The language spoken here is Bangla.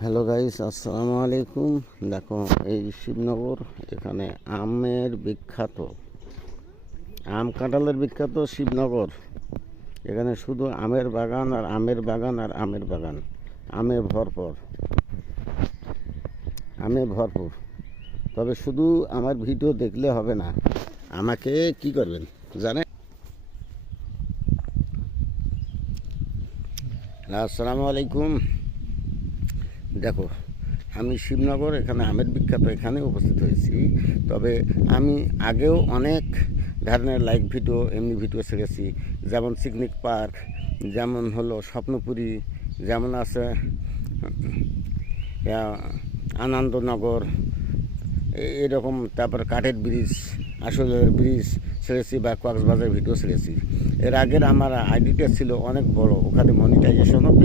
হ্যালো গাইস, আসসালামু আলাইকুম। দেখো, এই শিবনগর, এখানে আমের বিখ্যাত, আম কাঁঠালের বিখ্যাত শিবনগর। এখানে শুধু আমের বাগান আর আমের বাগান আর আমের বাগান, আমে ভরপুর, আমে ভরপুর। তবে শুধু আমার ভিডিও দেখলে হবে না, আমাকে কি করবেন জানেন? আসসালামু আলাইকুম। দেখো, আমি শিবনগর, এখানে আমের বিখ্যাত, এখানে উপস্থিত হয়েছি। তবে আমি আগেও অনেক ধরনের লাইভ ভিডিও, এমনি ভিডিও ছেড়েছি। যেমন পিকনিক পার্ক, যেমন হলো স্বপ্নপুরী, যেমন আছে আনন্দনগর, এরকম। তারপর কাঠের ব্রিজ, আসলের ব্রিজ ছেড়েছি, বা কক্সবাজার ভিডিও ছেড়েছি। এর আগের আমার আইডিটা ছিল অনেক বড়, ওখানে মনিটাইজেশনও